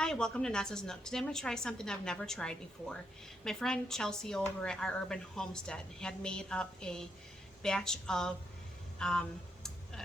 Hi, welcome to Nessa's Nook. Today I'm going to try something I've never tried before. My friend Chelsea over at our urban homestead had made up a batch of um, uh,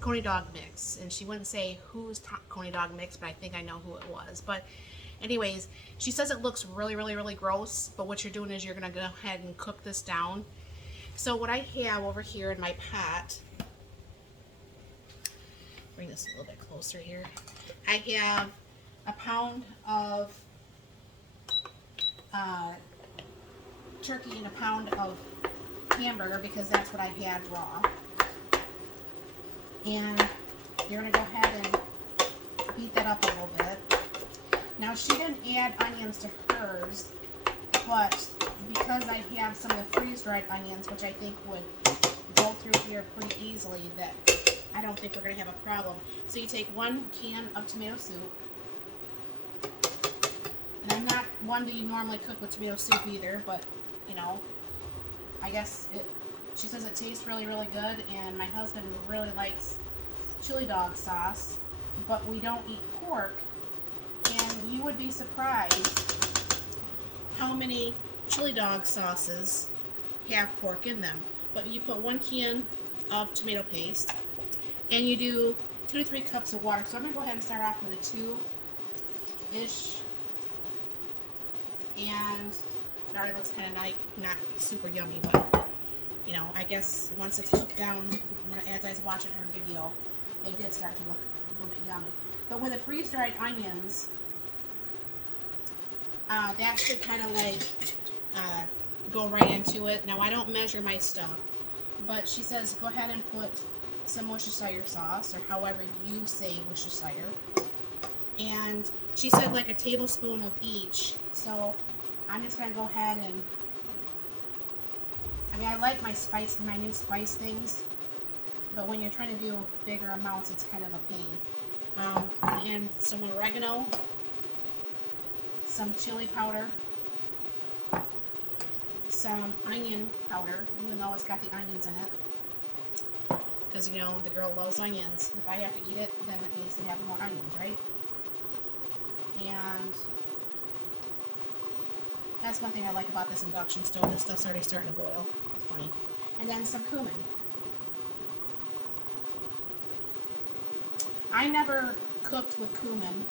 Coney dog mix, and she wouldn't say whose Coney dog mix, but I think I know who it was. But anyways, she says it looks really gross, but what you're doing is you're going to go ahead and cook this down. So what I have over here in my pot, bring this a little bit closer here, I have a pound of uh, turkey and a pound of hamburger because that's what I had raw. And you're going to go ahead and beat that up a little bit. Now she didn't add onions to hers, but because I have some of the freeze-dried onions, which I think would go through here pretty easily, that I don't think we're going to have a problem. So you take 1 can of tomato soup. And I'm not one to normally cook with tomato soup either, but, you know, I guess she says it tastes really good, and my husband really likes chili dog sauce, but we don't eat pork, and you would be surprised how many chili dog sauces have pork in them. But you put 1 can of tomato paste, and you do 2 to 3 cups of water. So I'm going to go ahead and start off with a 2-ish. And it already looks kind of not super yummy, but you know, I guess once it's cooked down, as I was watching her video, they did start to look a little bit yummy. But with the freeze-dried onions, that should kind of like go right into it. Now I don't measure my stuff, but she says go ahead and put some worcestershire sauce, or however you say worcestershire. And she said like a tablespoon of each. So I'm just going to go ahead and, I mean, I like my new spice things, but when you're trying to do bigger amounts, it's kind of a pain. And some oregano, some chili powder, some onion powder, even though it's got the onions in it. Because, you know, the girl loves onions. If I have to eat it, then it needs to have more onions, right? And that's one thing I like about this induction stove. This stuff's already starting to boil. It's funny. And then some cumin. I never cooked with cumin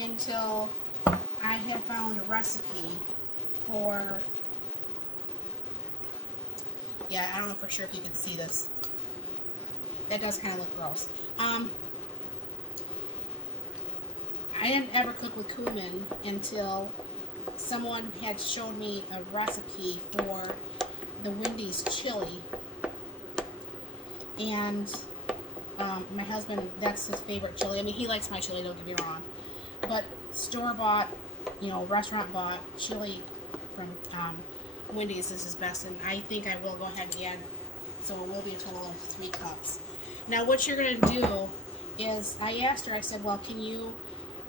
until I had found a recipe for, yeah, I don't know for sure if you can see this. That does kind of look gross. I didn't ever cook with cumin until someone had showed me a recipe for the Wendy's chili, and my husband, that's his favorite chili. I mean, he likes my chili, don't get me wrong, but store-bought, you know, restaurant-bought chili from Wendy's is his best, and I think I will go ahead and add, so it will be a total of 3 cups. Now what you're going to do is, I asked her, I said, well, can you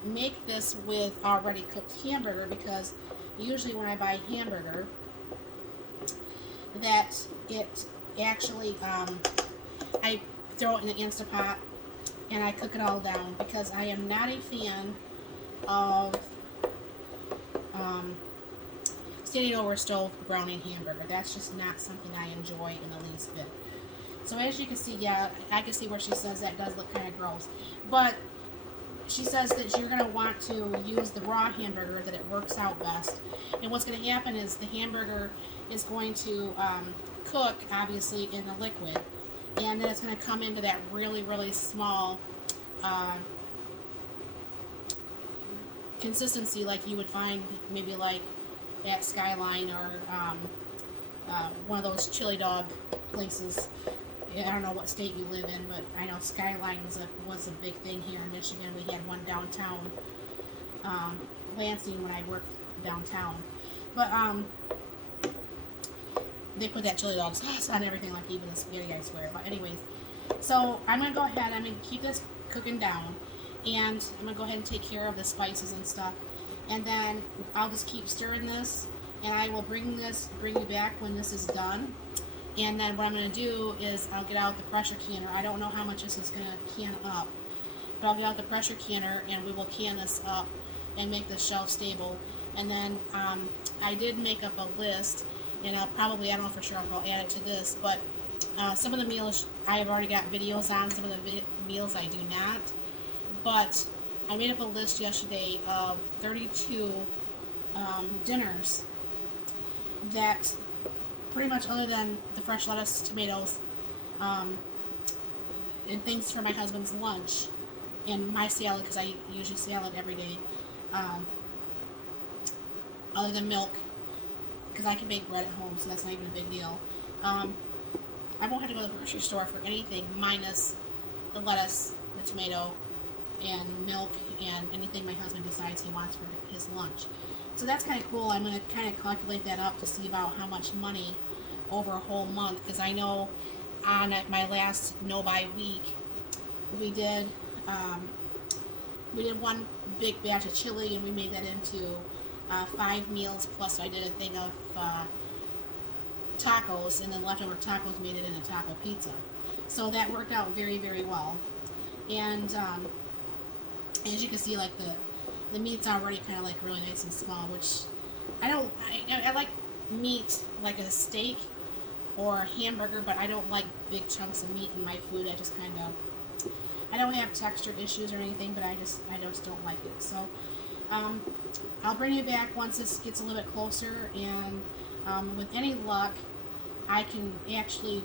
make this with already cooked hamburger, because usually when I buy hamburger, that it actually I throw it in the Instant Pot and I cook it all down, because I am not a fan of standing over a stove browning hamburger. That's just not something I enjoy in the least bit. So as you can see, yeah, I can see where she says that does look kind of gross, but she says that you're going to want to use the raw hamburger, that it works out best. And what's going to happen is the hamburger is going to cook, obviously, in the liquid. And then it's going to come into that really small consistency like you would find maybe like at Skyline or one of those chili dog places. I don't know what state you live in, but I know Skyline was a big thing here in Michigan. We had one downtown Lansing when I worked downtown. But they put that chili dog sauce on everything, like even the spaghetti, I swear. But anyways, so I'm going to go ahead, I'm going to keep this cooking down, and I'm going to go ahead and take care of the spices and stuff. And then I'll just keep stirring this, and I will bring you back when this is done. And then what I'm going to do is I'll get out the pressure canner. I don't know how much this is going to can up, But I'll get out the pressure canner and we will can this up and make the shelf stable. And then I did make up a list, and I don't know for sure if I'll add it to this, but some of the meals I have already got videos on, some of the meals I do not. But I made up a list yesterday of 32 dinners that pretty much, other than the fresh lettuce, tomatoes, and things for my husband's lunch, and my salad, because I usually salad every day, other than milk, because I can make bread at home, so that's not even a big deal. I won't have to go to the grocery store for anything minus the lettuce, the tomato, and milk, and anything my husband decides he wants for his lunch. So that's kind of cool. I'm going to kind of calculate that up to see about how much money over a whole month, because I know on my last no-buy week, we did one big batch of chili, and we made that into 5 meals, plus I did a thing of tacos, and then leftover tacos made it into taco pizza. So that worked out very, very well. And as you can see, like the meat's already kind of like really nice and small, which I like meat like a steak or a hamburger, but I don't like big chunks of meat in my food. I just kind of, I don't have texture issues or anything, but I just don't like it. So I'll bring you back once this gets a little bit closer, and with any luck, I can actually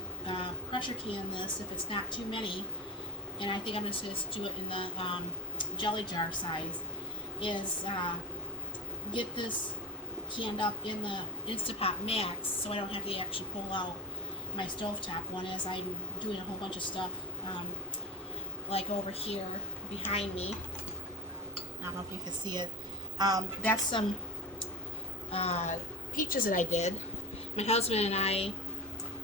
pressure can this if it's not too many, and I think I'm just going to do it in the jelly jar size, is get this canned up in the Instapot Max, so I don't have to actually pull out my stovetop one, as I'm doing a whole bunch of stuff like over here behind me. I don't know if you can see it. That's some peaches that I did. My husband and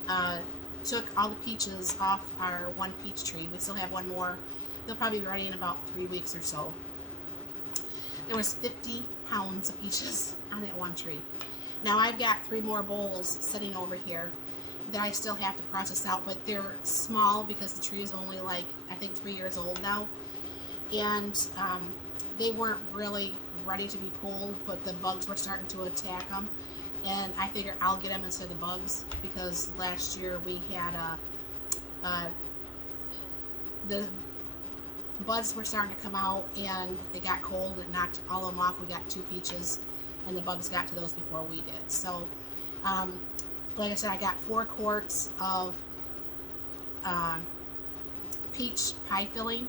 I took all the peaches off our one peach tree. We still have one more. They'll probably be ready in about 3 weeks or so. There was 50 pounds of peaches on that one tree. Now I've got 3 more bowls sitting over here that I still have to process out, but they're small because the tree is only like, I think, 3 years old now. And they weren't really ready to be pulled, but the bugs were starting to attack them. And I figure I'll get them instead of the bugs, because last year we had the buds were starting to come out, and it got cold. It knocked all of them off. We got 2 peaches, and the bugs got to those before we did. So, like I said, I got 4 quarts of peach pie filling.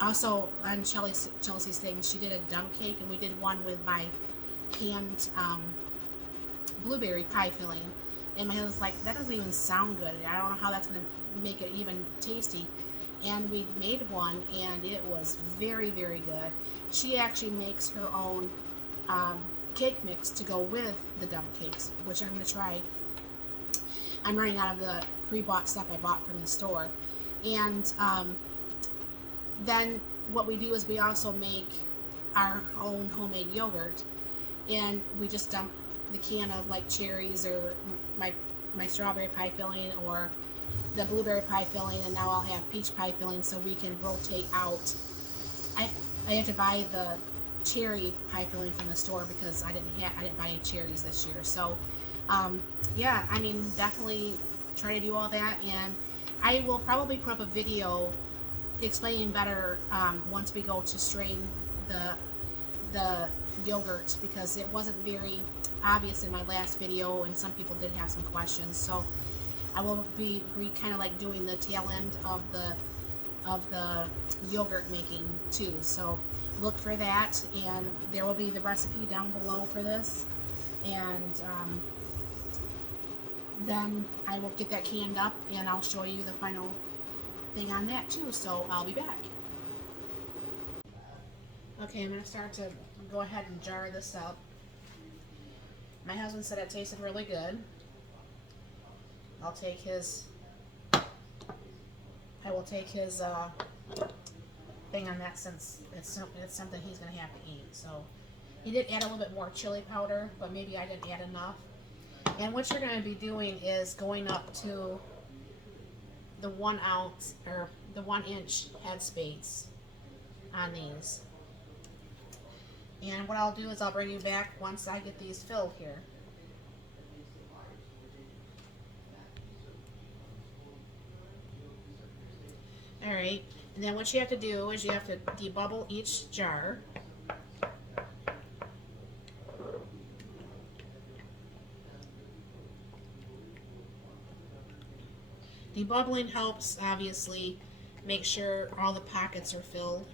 Also, on Chelsea's thing, she did a dump cake, and we did one with my canned blueberry pie filling. And my husband's like, that doesn't even sound good. I don't know how that's going to make it even tasty. And we made one, and it was very, very good. She actually makes her own cake mix to go with the dump cakes, which I'm going to try. I'm running out of the pre-bought stuff I bought from the store. And then what we do is we also make our own homemade yogurt, and we just dump the can of like cherries or my strawberry pie filling or the blueberry pie filling, and now I'll have peach pie filling, so we can rotate out. I have to buy the cherry pie filling from the store because I didn't buy any cherries this year. So yeah, I mean, definitely try to do all that, and I will probably put up a video explaining better once we go to strain the yogurt, because it wasn't very obvious in my last video, and some people did have some questions. So I will be kind of like doing the tail end of the yogurt making too. So look for that, and there will be the recipe down below for this, and then I will get that canned up, and I'll show you the final thing on that too. So I'll be back. Okay, I'm going to start to go ahead and jar this up. My husband said it tasted really good. I will take his thing on that, since it's something he's going to have to eat. So he did add a little bit more chili powder, but maybe I didn't add enough. And what you're going to be doing is going up to the 1 ounce, or the 1-inch headspace on these. And what I'll do is I'll bring you back once I get these filled here. Alright, and then what you have to do is you have to debubble each jar. Debubbling helps, obviously, make sure all the pockets are filled.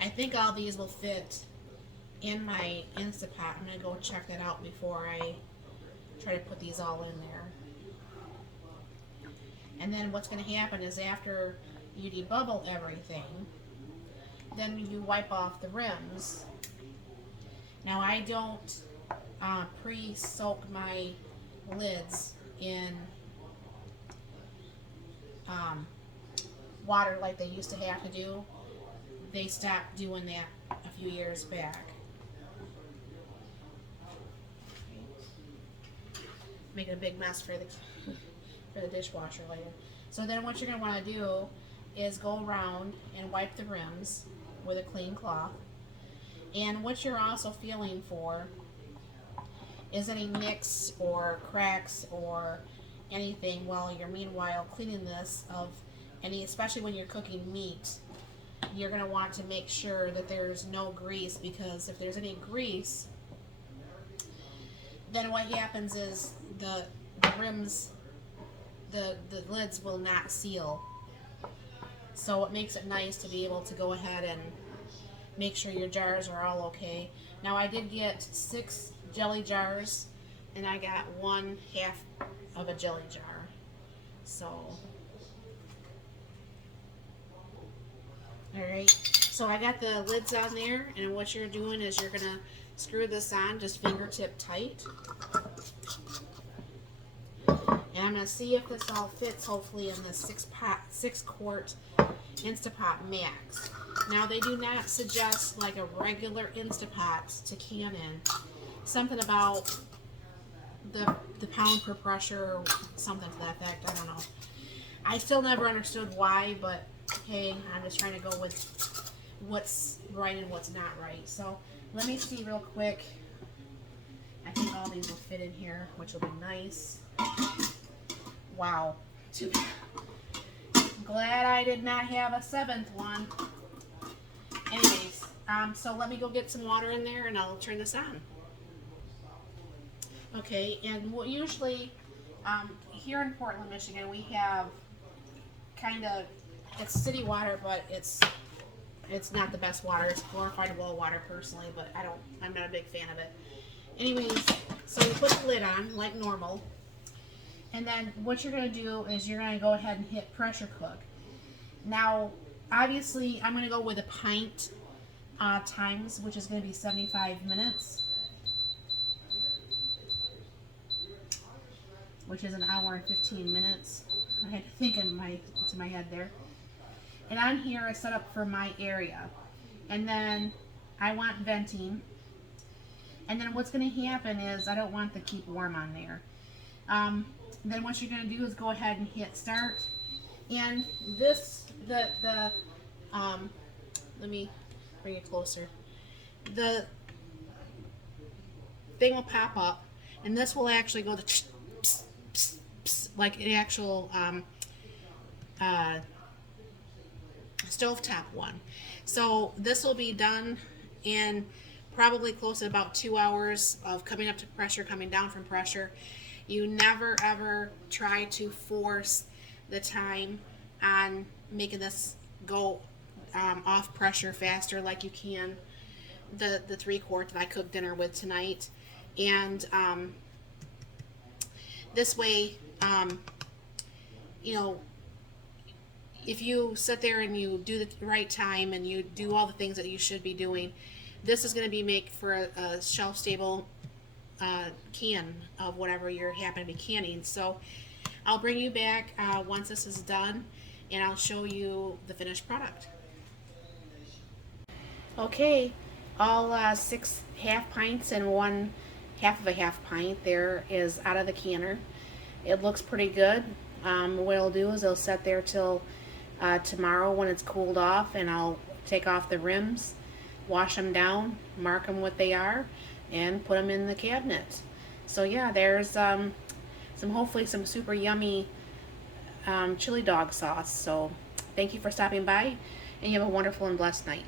I think all these will fit in my Instapot. I'm going to go check that out before I try to put these all in there. And then what's going to happen is after you debubble everything, then you wipe off the rims. Now I don't pre-soak my lids in water like they used to have to do. They stopped doing that a few years back. Making a big mess for the dishwasher later. So then what you're going to want to do is go around and wipe the rims with a clean cloth. And what you're also feeling for is any nicks or cracks or anything while you're meanwhile cleaning this of any, especially when you're cooking meat. You're going to want to make sure that there's no grease, because if there's any grease, then what happens is the rims, the lids will not seal. So it makes it nice to be able to go ahead and make sure your jars are all okay. Now I did get 6 jelly jars, and I got 1/2 of a jelly jar. So, alright, so I got the lids on there, and what you're doing is you're going to screw this on just fingertip tight. And I'm going to see if this all fits, hopefully, in the 6-quart Instapot Max. Now, they do not suggest like a regular Instapot to can in. Something about the pound per pressure or something to that effect. I don't know. I still never understood why, but hey, I'm just trying to go with what's right and what's not right. So let me see real quick. I think all these will fit in here, which will be nice. Wow. Glad I did not have a 7th one. Anyways, so let me go get some water in there and I'll turn this on. Okay, and what usually here in Portland, Michigan, we have kind of, it's city water, but it's not the best water. It's glorified well water personally, but I'm not a big fan of it. Anyways, so you put the lid on like normal, and then what you're going to do is you're going to go ahead and hit pressure cook. Now, obviously, I'm going to go with a pint times, which is going to be 75 minutes, which is an hour and 15 minutes. I had to think in my head there. And on here I set up for my area. And then I want venting. And then what's going to happen is I don't want the keep warm on there. Then what you're going to do is go ahead and hit start. And this, let me bring it closer. The thing will pop up, and this will actually go to pss, pss, pss, pss, like an actual stovetop one. So this will be done in probably close to about 2 hours of coming up to pressure, coming down from pressure. You never ever try to force the time on making this go off pressure faster like you can the 3-quart that I cooked dinner with tonight. And this way, you know, if you sit there and you do the right time and you do all the things that you should be doing, this is going to be make for a shelf-stable can of whatever you're happen to be canning. So I'll bring you back once this is done, and I'll show you the finished product. Okay, all 6 half pints and 1/2 of a half pint there is out of the canner. It looks pretty good. What I'll do is I'll set there till tomorrow when it's cooled off, and I'll take off the rims, wash them down, mark them what they are, and put them in the cabinet. So yeah, there's hopefully some super yummy chili dog sauce. So thank you for stopping by, and you have a wonderful and blessed night.